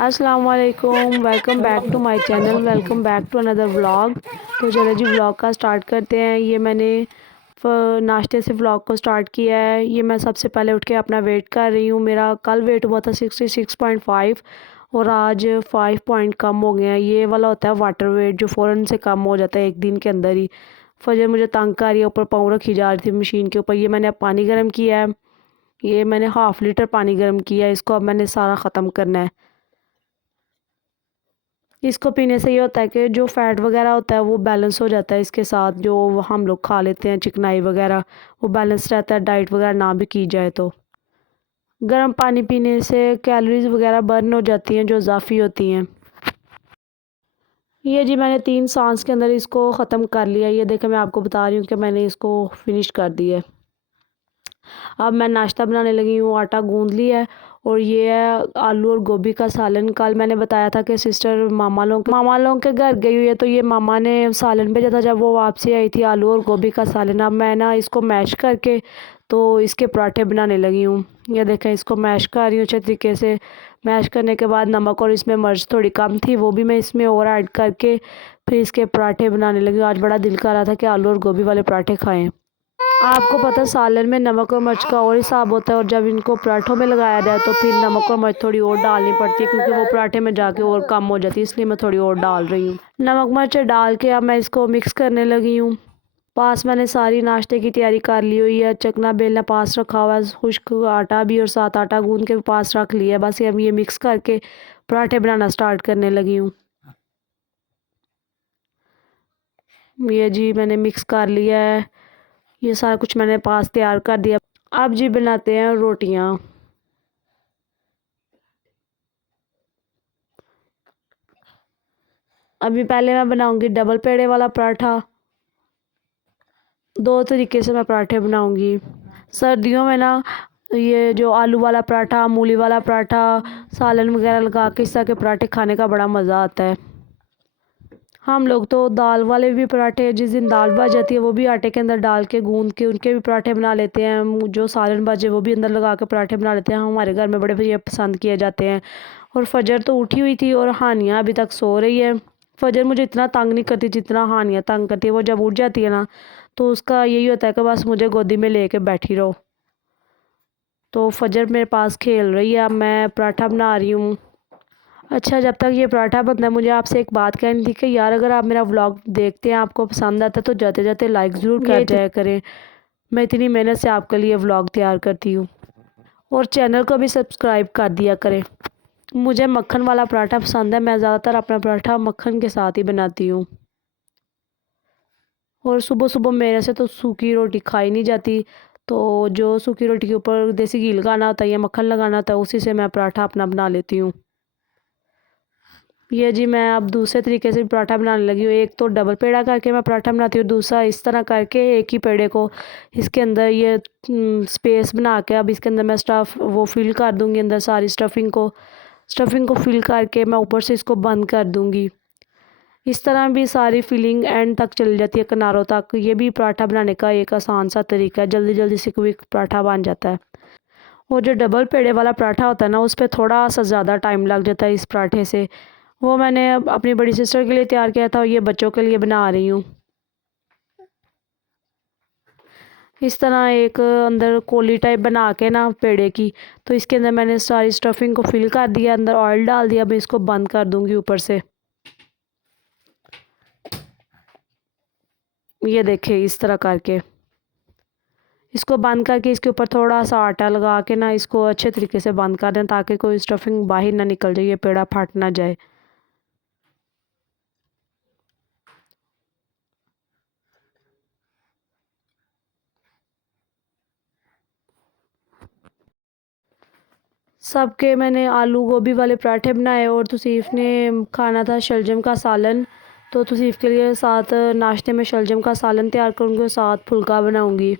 अस्सलाम वालेकुम, welcome back to my channel, welcome back to another vlog. तो चलो जी व्लॉग का स्टार्ट करते हैं। ये मैंने नाश्ते से व्लॉग को स्टार्ट किया है। ये मैं सबसे पहले उठ के अपना वेट कर रही हूँ। मेरा कल वेट हुआ था 66.5 और आज 5 पॉइंट कम हो गया है। ये वाला होता है वाटर वेट जो फ़ौरन से कम हो जाता है एक दिन के अंदर ही। फजर मुझे तंग कर रही है, ऊपर पाँव रखी जा रही थी मशीन के ऊपर। ये मैंने अब पानी गर्म किया है। ये मैंने हाफ़ लीटर पानी गर्म किया है। इसको अब मैंने सारा ख़त्म करना है। इसको पीने से ये होता है कि जो फ़ैट वगैरह होता है वो बैलेंस हो जाता है। इसके साथ जो हम लोग खा लेते हैं चिकनाई वगैरह, वो बैलेंस रहता है डाइट वगैरह ना भी की जाए तो। गर्म पानी पीने से कैलोरीज़ वगैरह बर्न हो जाती हैं जो इज़ाफ़ी होती हैं। ये जी मैंने 3 सांस के अंदर इसको ख़त्म कर लिया। ये देखें, मैं आपको बता रही हूँ कि मैंने इसको फ़िनिश कर दिया है। अब मैं नाश्ता बनाने लगी हूँ। आटा गूँध लिया है और ये है आलू और गोभी का सालन। कल मैंने बताया था कि सिस्टर मामा लोग के घर गई हुई है, तो ये मामा ने सालन भेजा था जब वो वापसी आई थी, आलू और गोभी का सालन। अब मैं ना इसको मैश करके तो इसके पराठे बनाने लगी हूँ। ये देखें, इसको मैश कर रही हूँ अच्छे तरीके से। मैश करने के बाद नमक और इसमें मिर्च थोड़ी कम थी, वो भी मैं इसमें और ऐड करके फिर इसके पराठे बनाने लगी हूँ। आज बड़ा दिल कर रहा था कि आलू और गोभी वाले पराठे खाएँ। आपको पता है सालन में नमक और मिर्च का और हिसाब होता है, और जब इनको पराठों में लगाया जाए तो फिर नमक और मिर्च थोड़ी और डालनी पड़ती है, क्योंकि वो पराठे में जाके और कम हो जाती है, इसलिए मैं थोड़ी और डाल रही हूँ। नमक मिर्च डाल के अब मैं इसको मिक्स करने लगी हूँ। पास मैंने सारी नाश्ते की तैयारी कर ली हुई है। चकना बेलना पास रखा हुआ है, खुश्क आटा भी और साथ आटा गूंद के भी पास रख लिया है। बस अब ये मिक्स करके पराठे बनाना स्टार्ट करने लगी हूँ। ये जी मैंने मिक्स कर लिया है। ये सारा कुछ मैंने पास तैयार कर दिया। अब जी बनाते हैं रोटियाँ। अभी पहले मैं बनाऊंगी डबल पेड़े वाला पराठा। 2 तरीके से मैं पराठे बनाऊंगी। सर्दियों में ना ये जो आलू वाला पराठा, मूली वाला पराठा, सालन वगैरह लगा के इस तरह के पराठे खाने का बड़ा मज़ा आता है। हम लोग तो दाल वाले भी पराठे, जिस दिन दाल बच जाती है वो भी आटे के अंदर डाल के गूंद के उनके भी पराठे बना लेते हैं। जो सालन बचे वो भी अंदर लगा के पराठे बना लेते हैं। हमारे घर में बड़े ये पसंद किए जाते हैं। और फजर तो उठी हुई थी और हानिया अभी तक सो रही है। फजर मुझे इतना तंग नहीं करती जितना हानिया तंग करती है। वो जब उठ जाती है ना तो उसका यही होता है कि बस मुझे गोदी में लेके बैठी रहो। तो फजर मेरे पास खेल रही है। अब मैं पराठा बना रही हूँ। अच्छा, जब तक ये पराठा बनता है मुझे आपसे एक बात कहनी थी कि यार, अगर आप मेरा व्लॉग देखते हैं, आपको पसंद आता है तो जाते जाते लाइक ज़रूर कर जाया करें। मैं इतनी मेहनत से आपके लिए व्लॉग तैयार करती हूँ। और चैनल को भी सब्सक्राइब कर दिया करें। मुझे मक्खन वाला पराठा पसंद है। मैं ज़्यादातर अपना पराठा मक्खन के साथ ही बनाती हूँ। और सुबह सुबह मेरे से तो सूखी रोटी खाई नहीं जाती, तो जो सूखी रोटी के ऊपर देसी घी लगाना होता है या मक्खन लगाना होता है, उसी से मैं पराठा अपना बना लेती हूँ। ये जी मैं अब दूसरे तरीके से भी पराठा बनाने लगी हूँ। एक तो डबल पेड़ा करके मैं पराठा बनाती हूँ, दूसरा इस तरह करके एक ही पेड़े को इसके अंदर ये स्पेस बना के अब इसके अंदर मैं स्टफ़ वो फिल कर दूँगी। अंदर सारी स्टफिंग को फिल करके मैं ऊपर से इसको बंद कर दूँगी। इस तरह भी सारी फिलिंग एंड तक चली जाती है, किनारों तक। ये भी पराठा बनाने का एक आसान सा तरीका है, जल्दी जल्दी से क्विक पराठा बन जाता है। और जो डबल पेड़े वाला पराठा होता है ना, उस पे थोड़ा सा ज़्यादा टाइम लग जाता है इस पराठे से। वो मैंने अब अपनी बड़ी सिस्टर के लिए तैयार किया था और ये बच्चों के लिए बना रही हूँ। इस तरह एक अंदर कोली टाइप बना के ना पेड़े की, तो इसके अंदर मैंने सारी स्टफिंग को फिल कर दिया, अंदर ऑयल डाल दिया। अब इसको बंद कर दूँगी ऊपर से। ये देखिए इस तरह करके इसको बंद करके इसके ऊपर थोड़ा सा आटा लगा के ना इसको अच्छे तरीके से बंद कर दें, ताकि कोई स्टफिंग बाहर ना निकल जाए, ये पेड़ा फट ना जाए। सबके मैंने आलू गोभी वाले पराठे बनाए और तौसीफ़ ने खाना था शलजम का सालन। तो तौसीफ़ के लिए साथ नाश्ते में शलजम का सालन तैयार करूँगी और साथ फुल्का बनाऊँगी।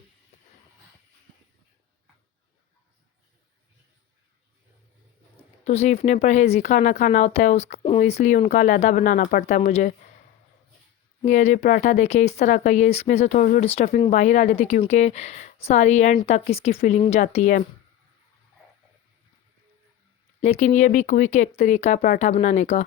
तौसीफ़ ने परहेज़ी खाना खाना होता है, उस इसलिए उनका अलहदा बनाना पड़ता है मुझे। ये जो पराठा देखिए इस तरह का, ये इसमें से थोड़ी थोड़ी स्टफिंग बाहर आ जाती है, क्योंकि सारी एंड तक इसकी फिलिंग जाती है। लेकिन ये भी क्विक एक तरीका है पराठा बनाने का।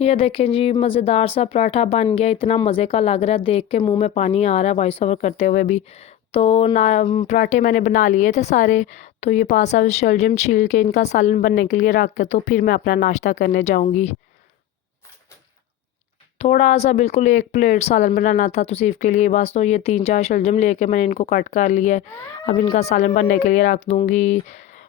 ये देखें जी, मज़ेदार सा पराठा बन गया। इतना मज़े का लग रहा है, देख के मुंह में पानी आ रहा है वॉइस ओवर करते हुए भी। तो ना पराठे मैंने बना लिए थे सारे। तो ये पास अब शलजम छील के इनका सालन बनने के लिए रख के तो फिर मैं अपना नाश्ता करने जाऊंगी। थोड़ा सा बिल्कुल 1 प्लेट सालन बनाना था तौसीफ़ के लिए बस। तो ये 3-4 शलजम लेके मैंने इनको कट कर लिया है। अब इनका सालन बनने के लिए रख दूंगी।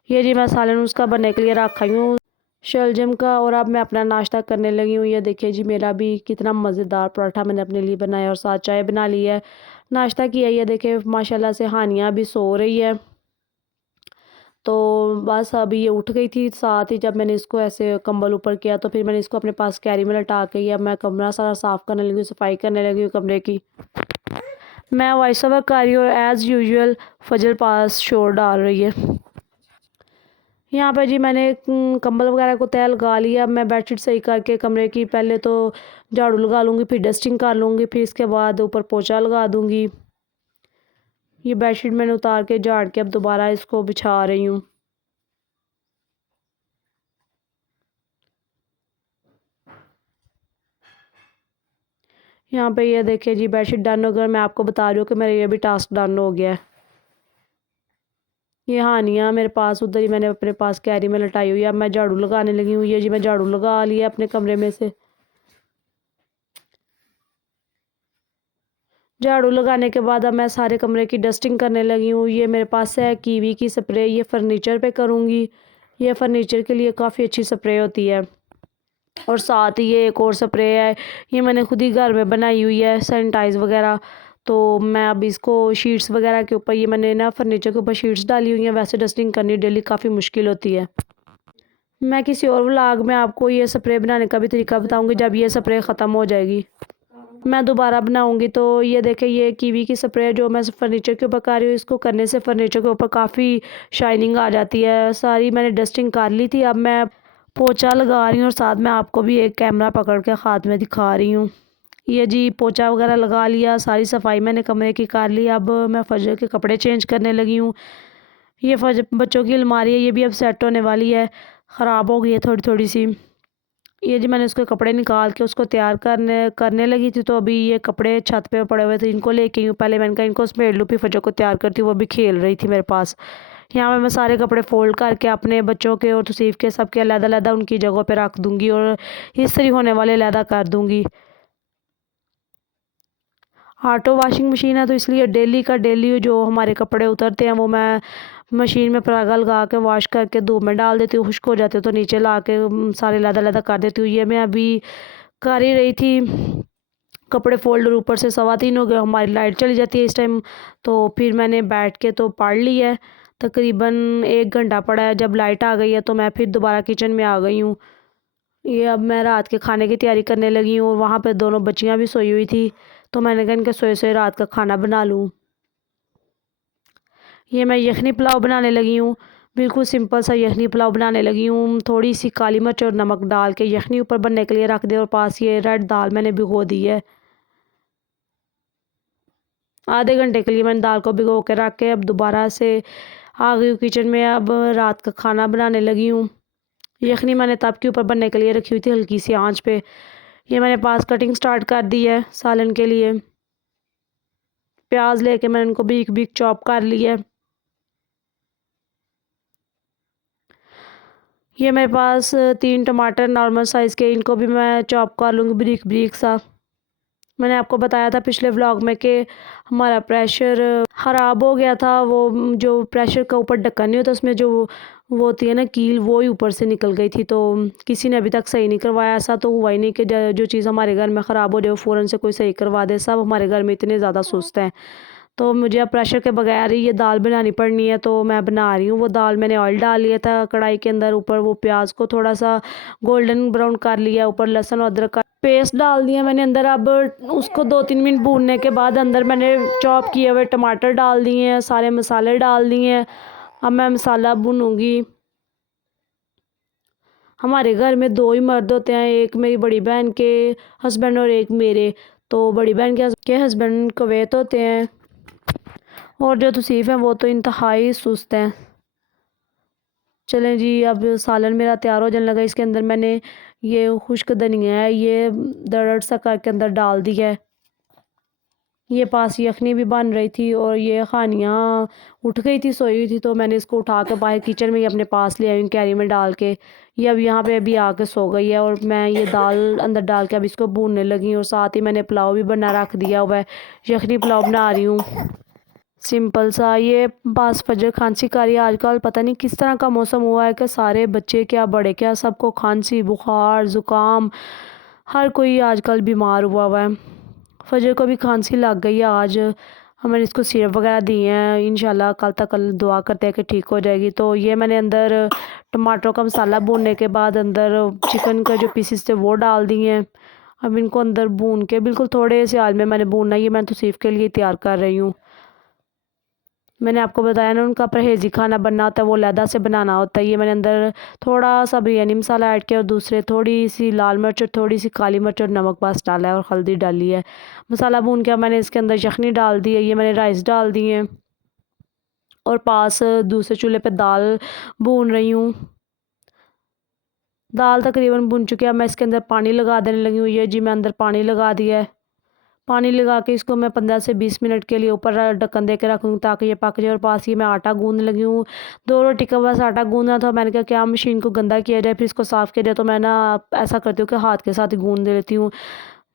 ये जी मैं सालन उसका बनने के लिए रखा हूँ शलजम का। और अब मैं अपना नाश्ता करने लगी हूँ। ये देखिए जी, मेरा भी कितना मज़ेदार पराठा मैंने अपने लिए बनाया और साथ चाय बना ली है। नाश्ता किया। ये देखिए माशाल्लाह से हानिया भी सो रही है। तो बस अभी ये उठ गई थी, साथ ही जब मैंने इसको ऐसे कंबल ऊपर किया तो फिर मैंने इसको अपने पास कैरी में लटा के अब मैं कमरा सारा साफ़ करने लगी हूँ, सफाई करने लगी हूँ कमरे की। मैं वॉइस ओवर कर रही हूँ और एज़ यूजुअल फजल पास शोर डाल रही है। यहाँ पे जी मैंने कंबल वगैरह को तय लगा लिया। अब मैं बेडशीट सही करके कमरे की पहले तो झाड़ू लगा लूँगी, फिर डस्टिंग कर लूँगी, फिर इसके बाद ऊपर पोछा लगा दूँगी। ये बेडशीट मैंने उतार के झाड़ के अब दोबारा इसको बिछा रही हूँ। यहाँ पे ये देखिए जी, बेडशीट डन हो गया। मैं आपको बता रही हूँ कि मेरा ये भी टास्क डन हो गया है। ये हानिया मेरे पास उधर ही मैंने अपने पास कैरी में लटाई हुई है। अब मैं झाड़ू लगाने लगी हूँ। ये जी मैं झाड़ू लगा लिया अपने कमरे में से। झाड़ू लगाने के बाद अब मैं सारे कमरे की डस्टिंग करने लगी हूँ। ये मेरे पास है कीवी की स्प्रे, ये फर्नीचर पे करूँगी। ये फर्नीचर के लिए काफ़ी अच्छी स्प्रे होती है। और साथ ही ये एक और स्प्रे है, ये मैंने खुद ही घर में बनाई हुई है, सैनिटाइज़ वगैरह। तो मैं अब इसको शीट्स वगैरह के ऊपर, ये मैंने ना फर्नीचर के ऊपर शीट्स डाली हुई हैं। वैसे डस्टिंग करनी डेली काफ़ी मुश्किल होती है। मैं किसी और व्लॉग में आपको ये स्प्रे बनाने का भी तरीका बताऊँगी जब ये स्प्रे ख़त्म हो जाएगी। मैं दोबारा बनाऊँगी। तो ये देखें, ये कीवी की स्प्रे जो मैं फर्नीचर के ऊपर कर रही हूँ, इसको करने से फर्नीचर के ऊपर काफ़ी शाइनिंग आ जाती है। सारी मैंने डस्टिंग कर ली थी। अब मैं पोछा लगा रही हूँ और साथ में आपको भी एक कैमरा पकड़ के हाथ में दिखा रही हूँ। ये जी पोछा वगैरह लगा लिया, सारी सफाई मैंने कमरे की कर ली। अब मैं फजर के कपड़े चेंज करने लगी हूँ। ये बच्चों की अलमारी है, ये भी अब सेट होने वाली है, ख़राब हो गई है थोड़ी थोड़ी सी। ये जी मैंने उसके कपड़े निकाल के उसको तैयार करने करने लगी थी। तो अभी ये कपड़े छत पे पड़े हुए थे, इनको लेके यूँ पहले मैंने कहा इनको समेट लूँ, फिर फजर को तैयार करती हूँ। वो भी खेल रही थी मेरे पास। यहाँ पे मैं सारे कपड़े फ़ोल्ड करके अपने बच्चों के और तौसीफ़ के सबके अलग-अलग उनकी जगहों पे रख दूँगी और इस्त्री होने वाले अलग कर दूँगी। ऑटो वॉशिंग मशीन है तो इसलिए डेली का डेली जो हमारे कपड़े उतरते हैं वो मैं मशीन में परागा लगा के वॉश करके धूप में डाल देती हूँ। खुश्क हो जाते तो नीचे ला के सारे अलग-अलग कर देती हूँ। ये मैं अभी कर ही रही थी। कपड़े फ़ोल्ड और ऊपर से 3:15 हो गए, हमारी लाइट चली जाती है इस टाइम। तो फिर मैंने बैठ के तो पढ़ ली है। तकरीबन 1 घंटा पड़ा है। जब लाइट आ गई है तो मैं फिर दोबारा किचन में आ गई हूँ। ये अब मैं रात के खाने की तैयारी करने लगी हूँ और वहाँ पे दोनों बच्चियाँ भी सोई हुई थी। तो मैंने कहा इनके सोए-सोए रात का खाना बना लूँ। ये मैं यखनी पुलाव बनाने लगी हूँ। बिल्कुल सिंपल सा यखनी पुलाव बनाने लगी हूँ। थोड़ी सी काली मिर्च और नमक डाल के यखनी ऊपर बनने के लिए रख दे और पास ये रेड दाल मैंने भिगो दी है। आधे घंटे के लिए मैंने दाल को भिगो के रख के अब दोबारा से आ गई हूँ किचन में। अब रात का खाना बनाने लगी हूँ। यखनी मैंने तब के ऊपर बनने के लिए रखी हुई थी हल्की सी आंच पे। ये मैंने पास कटिंग स्टार्ट कर दी है सालन के लिए। प्याज लेके मैंने उनको बारीक बारीक चॉप कर लिया है। ये मेरे पास 3 टमाटर नॉर्मल साइज़ के, इनको भी मैं चॉप कर लूँगी बारीक बारीक सा। मैंने आपको बताया था पिछले व्लॉग में कि हमारा प्रेशर ख़राब हो गया था। वो जो प्रेशर का ऊपर ढक्कन नहीं होता उसमें जो वो होती है ना कील, वो ही ऊपर से निकल गई थी। तो किसी ने अभी तक सही नहीं करवाया। ऐसा तो हुआ ही नहीं कि जो चीज़ हमारे घर में ख़राब हो जाए वो फ़ौरन से कोई सही करवा दे। सब हमारे घर में इतने ज़्यादा सुस्त हैं। तो मुझे अब प्रेशर के बगैर ही ये दाल बनानी पड़नी है। तो मैं बना रही हूँ वो दाल। मैंने ऑयल डाल लिया था कढ़ाई के अंदर। ऊपर वो प्याज को थोड़ा सा गोल्डन ब्राउन कर लिया। ऊपर लहसुन और अदरक का पेस्ट डाल दिया मैंने अंदर। अब उसको 2-3 मिनट भूनने के बाद अंदर मैंने चॉप किए हुए टमाटर डाल दिए हैं, सारे मसाले डाल दिए हैं। अब मैं मसाला भूनूंगी। हमारे घर में 2 ही मर्द होते हैं, एक मेरी बड़ी बहन के हस्बैंड और एक मेरे। तो बड़ी बहन के हस्बैंड कुवैत होते हैं और जो तौसीफ़ हैं वो तो इंतहाई सुस्त हैं। चलें जी, अब सालन मेरा तैयार हो जाने लगा। इसके अंदर मैंने ये खुश्क धनिया है, ये दरड़ सा करके अंदर डाल दिया है। ये पास यखनी भी बन रही थी और ये खानियाँ उठ गई थी, सोई हुई थी, तो मैंने इसको उठा के बाहर किचन में ही अपने पास ले आई हूँ कैरी में डाल के। ये अब यहाँ पे अभी आके सो गई है और मैं ये दाल अंदर डाल के अब इसको भूनने लगी हूँ और साथ ही मैंने पुलाव भी बना रख दिया हुआ है। यखनी पुलाव बना रही हूँ सिंपल सा। ये बस फजर खांसी का रही है। आजकल पता नहीं किस तरह का मौसम हुआ है कि सारे बच्चे क्या बड़े क्या सबको खांसी बुखार ज़ुकाम, हर कोई आजकल बीमार हुआ है। फजर को भी खांसी लग गई है आज। हमने इसको सिरप वगैरह दिए हैं, इंशाल्लाह कल दुआ करते हैं कि ठीक हो जाएगी। तो ये मैंने अंदर टमाटरों का मसाला भूनने के बाद अंदर चिकन का जो पीसेस थे वो डाल दिए हैं। अब इनको अंदर भून के बिल्कुल थोड़े से आल में मैंने भूनना, ये मैं तौसीफ़ के लिए तैयार कर रही हूँ। मैंने आपको बताया ना उनका परहेज़ी खाना बनना होता है, वो अलहदा से बनाना होता है। ये मैंने अंदर थोड़ा सा बिरयानी मसाला ऐड किया और दूसरे थोड़ी सी लाल मिर्च और थोड़ी सी काली मिर्च और नमक बस डाला है और हल्दी डाली है। मसाला भून के मैंने इसके अंदर यखनी डाल दी है, ये मैंने राइस डाल दिए हैं और पास दूसरे चूल्हे पे दाल भून रही हूँ। दाल तकरीबन भुन चुकी है, अब मैं इसके अंदर पानी लगा देने लगी हूँ। ये जी मैं अंदर पानी लगा दिया है। पानी लगा के इसको मैं 15 से 20 मिनट के लिए ऊपर ढक्कन दे के रखूँ ताकि ये पक जाए। और पास ही मैं आटा गूँधने लगी हूँ। 2 रोटी का बस आटा गूँधना था। मैंने कहा क्या मशीन को गंदा किया जाए फिर इसको साफ़ किया जाए, तो मैं ना ऐसा करती हूँ कि हाथ के साथ ही गूँध लेती हूँ।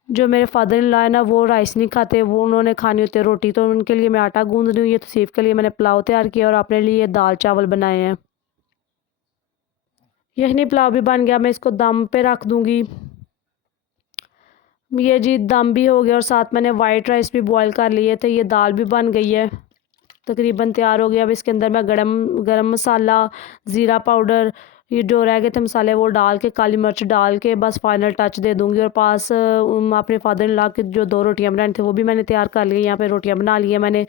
जो मेरे फादर इन लॉ है ना वो राइस नहीं खाते, वो उन्होंने खानी होती है रोटी, तो उनके लिए मैं आटा गूँध रही हूँ। ये तौसीफ़ के लिए मैंने पुलाव तैयार किया और अपने लिए दाल चावल बनाए हैं। यखनी पुलाव भी बन गया, मैं इसको दम पे रख दूँगी। ये जी दम भी हो गया और साथ मैंने वाइट राइस भी बॉईल कर लिए थे। ये दाल भी बन गई है, तकरीबन तैयार हो गया। अब इसके अंदर मैं गरम मसाला, ज़ीरा पाउडर, ये जो रह गए थे मसाले वो डाल के, काली मिर्च डाल के बस फाइनल टच दे दूँगी। और पास अपने फादर इन लॉ के जो 2 रोटियाँ बनानी थी वो भी मैंने तैयार कर ली। यहाँ पे रोटियाँ बना ली हैं मैंने।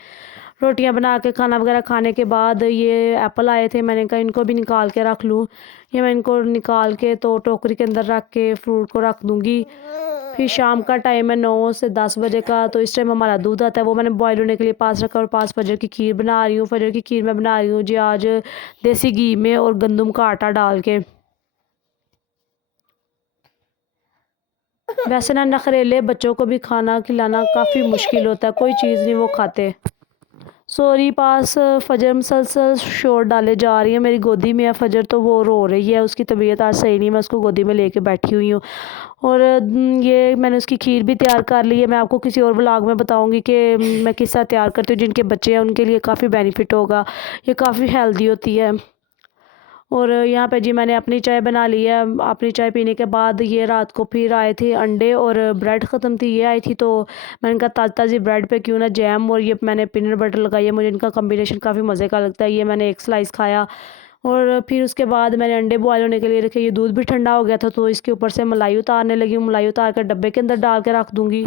रोटियाँ बना के खाना वगैरह खाने के बाद ये एप्पल आए थे, मैंने कहा इनको भी निकाल के रख लूँ। ये मैं इनको निकाल के तो टोकरी के अंदर रख के फ्रूट को रख दूँगी। फिर शाम का टाइम है 9 से 10 बजे का, तो इस टाइम हमारा दूध आता है, वो मैंने बॉयल होने के लिए पास रखा और पास फजर की खीर बना रही हूँ। फजर की खीर मैं बना रही हूँ जी आज देसी घी में और गंदम का आटा डाल के। वैसे ना नखरेले बच्चों को भी खाना खिलाना काफ़ी मुश्किल होता है, कोई चीज़ नहीं वो खाते। सॉरी पास फजर मुसलसल शोर डाले जा रही है। मेरी गोदी में है फजर, तो वो रो रही है, उसकी तबीयत आज सही नहीं, मैं उसको गोदी में लेके बैठी हुई हूँ। और ये मैंने उसकी खीर भी तैयार कर ली है। मैं आपको किसी और व्लॉग में बताऊंगी कि मैं किस तरह तैयार करती हूँ। जिनके बच्चे हैं उनके लिए काफ़ी बेनिफिट होगा, ये काफ़ी हेल्दी होती है। और यहाँ पे जी मैंने अपनी चाय बना ली है। अपनी चाय पीने के बाद ये रात को फिर आए थे अंडे और ब्रेड ख़त्म थी, ये आई थी, तो मैंने कहा ताज़ी ताज़ी ब्रेड पे क्यों ना जैम और ये मैंने पीनट बटर लगाई है। मुझे इनका कॉम्बिनेशन काफ़ी मज़े का लगता है। ये मैंने एक स्लाइस खाया और फिर उसके बाद मैंने अंडे बॉयल होने के लिए रखे। ये दूध भी ठंडा हो गया था, तो इसके ऊपर से मलाई उतारने लगी हूँ। मलाई उतार कर डब्बे के अंदर डाल के रख दूँगी।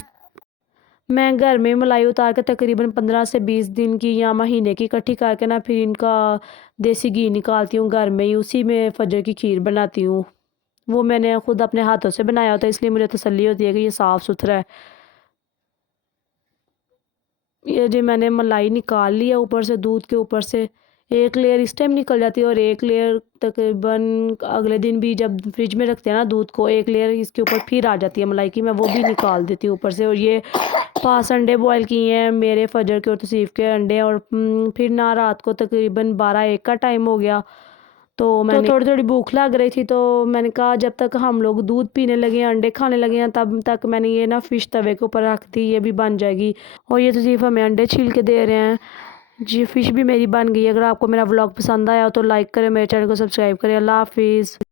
मैं घर में मलाई उतार के तकरीबन 15 से 20 दिन की या महीने की इकट्ठी करके ना फिर इनका देसी घी निकालती हूँ घर में ही, उसी में फजर की खीर बनाती हूँ। वो मैंने खुद अपने हाथों से बनाया होता है, इसलिए मुझे तसल्ली होती है कि ये साफ़ सुथरा है। ये जी मैंने मलाई निकाल लिया ऊपर से, दूध के ऊपर से एक लेयर इस टाइम निकल जाती है और एक लेयर तकरीबन अगले दिन भी जब फ्रिज में रखते हैं ना दूध को, एक लेयर इसके ऊपर फिर आ जाती है मलाई की, मैं वो भी निकाल देती हूँ ऊपर से। और ये 5 अंडे बॉयल किए हैं मेरे फजर के और तौसीफ़ के अंडे। और फिर ना रात को तकरीबन 12-1 का टाइम हो गया, तो मैंने थोड़ी थोड़ी भूख लग रही थी, तो मैंने कहा जब तक हम लोग दूध पीने लगे हैं, अंडे खाने लगे हैं, तब तक मैंने ये ना फ़िश तवे के ऊपर रख दी, ये भी बन जाएगी। और ये तौसीफ़ हमें अंडे छील के दे रहे हैं जी। फ़िश भी मेरी बन गई है। अगर आपको मेरा व्लॉग पसंद आया हो तो लाइक करें, मेरे चैनल को सब्सक्राइब करें। अल्लाह हाफ़िज़।